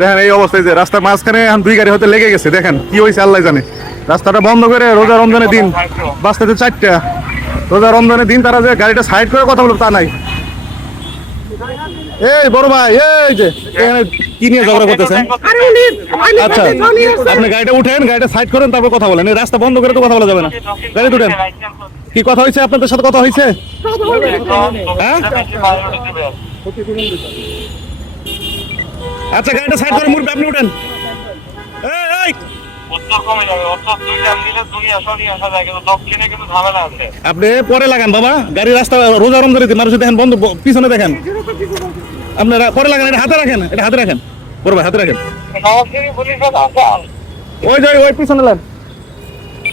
দেখেন এই অবস্থায় যে রাস্তার মাঝখানে এখন দুই গাড়ি হয়তো লেগে গেছে দেখেন কি হয়েছে আল্লাহ জানে। রাস্তাটা বন্ধ করে রোজা রমজানের দিন বাঁচতে চারটা। রোজা রমজানের দিন তারা যে গাড়িটা সাইড করে কথা বলব তা নাই। এই বড় ভাই এই যে এখানে কি নিয়ে ঝগড়া করতেছেন? আচ্ছা। আপনি গাড়িটা উঠেন গাড়িটা সাইড করেন তারপর কথা বলেন। এই রাস্তা বন্ধ করে তো কথা বলা যাবে না। গাড়ি উঠেন কি কথা হয়েছে? আপনাদের সাথে কথা হয়েছে? হ্যাঁ? আচ্ছা গাড়িটা সাইড করে মুরবি আপনি উঠেন। আপনি পরে লাগান বাবা। গাড়ি রাস্তা রোজা রমজানে মানুষ দেখেন বন্ধ পিছনে দেখেন। আপনারা পরে লাগান এটা হাতে রাখেন এটা হাতে রাখেন। বড় হাতে রাখেন। ওই যে ওই পিছনে লান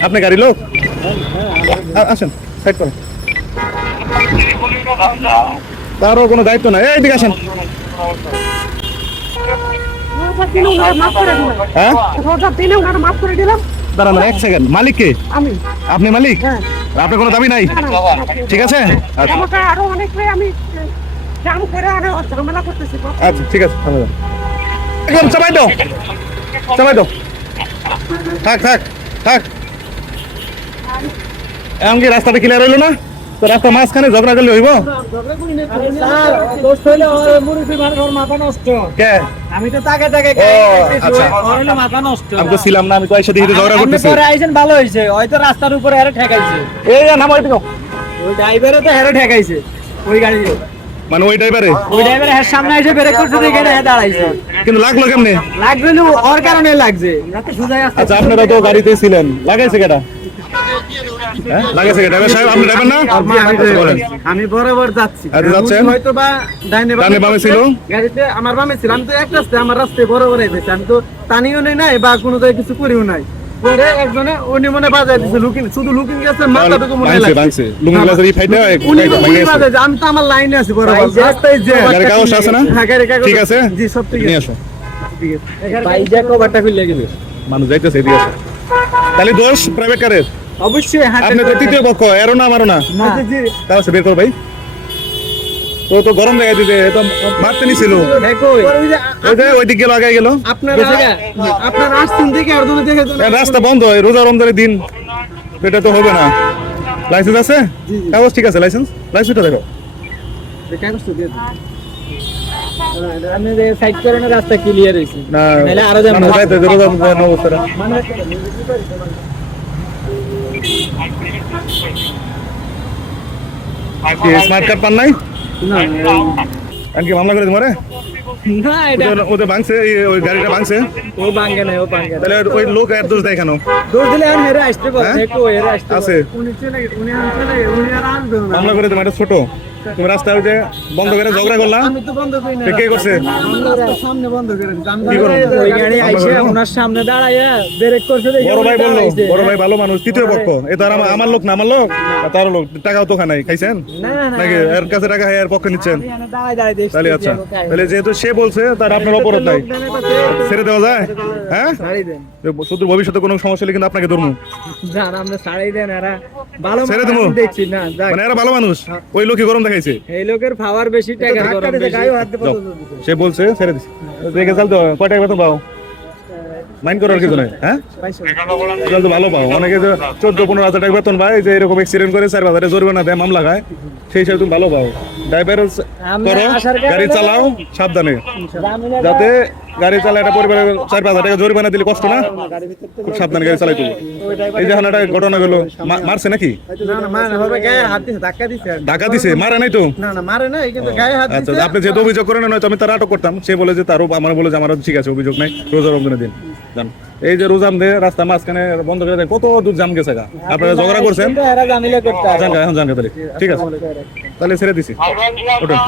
আপনি গাড়ি লোক? আসেন সাইড করেন। তারও কোনো দায়িত্ব নাই। এই দিকে আসেন। হ্যাঁ দাঁড়ান এক সেকেন্ড মালিক কে? আপনি মালিক? হ্যাঁ। আপনার কোনো দাবি নাই? ঠিক আছে? আচ্ছা। আচ্ছা ঠিক আছে ভালো যান। একদম চাপাই দাও। চাপাই দাও। থাক থাক থাক। রাস্তাটা ক্লিয়ার হইল না? তো রাস্তা মাঝখানে ঝগড়া করলে হইব? আমি তো তাকে তাকে আচ্ছা। মাথা নষ্ট। আমি তো ছিলাম না আমি তো এসে দেখি ঝগড়া করতেছি। পরে আইছেন ভালো হয়েছে হয়তো রাস্তার উপরে হেরে ঠেকাইছে। এই নাম ওই ওই ড্রাইভারও তো হেরে ঠেকাইছে ওই গাড়ি মানে ওই ড্রাইভারে ওই ড্রাইভার হের সামনে এসে ব্রেক করছে দেখে হেরে দাঁড়াইছে। কিন্তু লাগল কেমনে? ওর কারণে লাগছে। আচ্ছা আপনারা তো গাড়িতে ছিলেন। লাগাইছে কেটা হ্যাঁ? ড্রাইভার সাহেব আপনি ড্রাইভার না? বলেন। আমি বরাবর যাচ্ছি। যাচ্ছেন? হয়তো বা ডাইনে ডানে বামে ছিল? গাড়িতে আমার বামে ছিল। আমি তো এক রাস্তায় আমার রাস্তায় বরাবর আমি তো টানিও নেই নাই বা কোনো জায়গায় কিছু করিও নাই। পরে একজনে উনি মনে বাজায় দিছে লুকিং শুধু লুকিং গেছে মাথাটুকু মনে লাগছে। ভাঙছে। লুঙ্গি গ্লাসের এই ফাইটে উনি ভাঙে উনি গেছে বাজায় আমি তো আমার লাইনে আছি বরাবর রাস্তায় যে গাড়ির কাগজ আছে না? হ্যাঁ গাড়ির কাগজ ঠিক আছে। জি সব ঠিক নিয়ে আসো। ঠিক আছে। ভাই যা কভারটা খুলে গেছে মানুষ যাইতেছে এদিকে তাহলে দোষ প্রাইভেট কারের অবশ্যই হাতে আপনি তো তৃতীয় পক্ষ এরো না আমারও না। না। সে বের করো ভাই। তো তো গরম জায়গায় দিতে তো মারতে নিছিল। ওই যে ওই দিক গেল আগে গেল। আপনারা আপনারা আসছেন দেখে আর তুমি দেখে রাস্তা বন্ধ হয় রোজা রমজানের দিন। এটা তো হবে না। লাইসেন্স আছে? কাগজ ঠিক আছে লাইসেন্স লাইসেন্সটা দেখো। কাগজটা দিয়ে সাইড করে রাস্তা ক্লিয়ার হইছে না নাহলে আরও মানে স্মার্ট কার্ড পান নাই? না মামলা করে তোমারে? না এটা ভাঙছে ওই গাড়িটা ভাঙছে। ও না ও তাহলে ওই লোক দোষ দেয় কেন? দৌড় দিলে আর হেরে আসতে পারে হ্যাঁ? একটু হেরে আসতে আছে। উনি চলে উনি চলে উনি আর আসবে না। মামলা করে তোমার ছোট। তুমি রাস্তায় যে বন্ধ করে ঝগড়া করলাম আমি তো বন্ধ করি না কে করছে? সামনে বন্ধ করে কি করব? ওই গাড়ি আমরা ওনার সামনে দাঁড়াইয়া ব্রেক করছে বড় ভাই বলল বড় ভাই ভালো মানুষ তৃতীয় পক্ষ। এ তো আর আমার- লোক না আমার লোক? তারও লোক টাকাও তো খানাই খাইছেন? না না না। নাকি এর কাছে টাকা এর পক্ষে নিচ্ছেন? তাহলে আচ্ছা। তাহলে যেহেতু সে বলছে তার আপনার অপরাধ নাই। ছেড়ে দেওয়া যায়? হ্যাঁ? ছাড়ি দেন। তো শুধু ভবিষ্যতে কোনো সমস্যা হলে কিন্তু আপনাকে ধরবো। না না, আমরা ছাড়াই দেন এরা ভালো ছেড়ে মানুষ দেবো? দেখছি না মানে এরা ভালো মানুষ? ওই লোকই গরম এই লোকের পাওয়ার বেশি টাকা গরম বেশি। সে বলছে ছেড়ে দিছি। দেখে চাল তো কয় টাকা বেতন পাও? মাইন্ড করার কিছু নাই হ্যাঁ? তাহলে তো ভালো পাও। অনেকে যে চোদ্দ পনেরো হাজার টাকা বেতন পায় যে এরকম এক্সিডেন্ট করে চার হাজারে জরিমানা দেয় মামলা খায় সেই হিসাবে তুমি ভালো পাও। ড্রাইভার আমরা করো গাড়ি চালাও সাবধানে। যাতে গাড়ি চালা একটা পরিবারে চার পাঁচ হাজার টাকা জরিমানা দিলে কষ্ট না? খুব সাবধানে গাড়ি চালাই তুমি এই যে এখন একটা ঘটনা গেলো মারছে নাকি? না না হবে গায়ে হাত দিছে ধাক্কা দিছে ঢাকা দিছে মারে নাই তো? না না মারে নাই কিন্তু গায়ে হাত আচ্ছা আপনি যেহেতু অভিযোগ করেন নয়তো আমি তার আটক করতাম। সে বলে যে তারও আমার বলে যে আমারও ঠিক আছে অভিযোগ নাই রোজা রমজানের দিন। জান। এই যে রোজাম দে রাস্তা মাঝখানে বন্ধ করে দেয় কত দূর জাম গেছে গা? আপনারা ঝগড়া করছেন? এখন ঠিক আছে। তাহলে ছেড়ে দিছি। ওঠেন